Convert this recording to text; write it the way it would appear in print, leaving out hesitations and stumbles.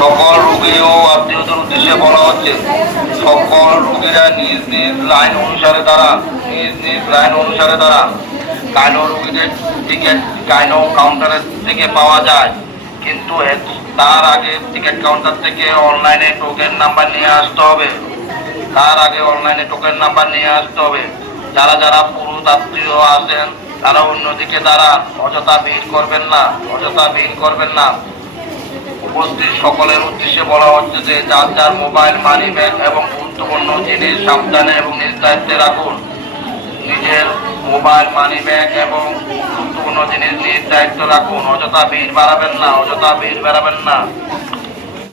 সকল রোগী ও আত্মীয়দের উদ্দেশ্যে বলা হচ্ছে, সকল রোগীরা নিজ নিজ লাইন অনুসারে তারা গাইনো রোগীদের টিকিট গাইনো কাউন্টারের থেকে পাওয়া যায়, কিন্তু তার আগে টিকিট কাউন্টার থেকে অনলাইনে টোকেন নাম্বার নিয়ে আসতে হবে। যারা পুরুষ আত্মীয় আছেন তারা অন্যদিকে দাঁড়ান, অযথা ভিড় করবেন না। উপস্থিত সকলের উদ্দেশ্যে বলা হচ্ছে যে যার মোবাইল, মানি ব্যাগ এবং গুরুত্বপূর্ণ জিনিস সাবধানে এবং নিজ দায়িত্বে রাখুন। নিজের মোবাইল, মানি ব্যাগ এবং গুরুত্বপূর্ণ জিনিস নিজ দায়িত্ব রাখুন। অযথা ভিড় বাড়াবেন না।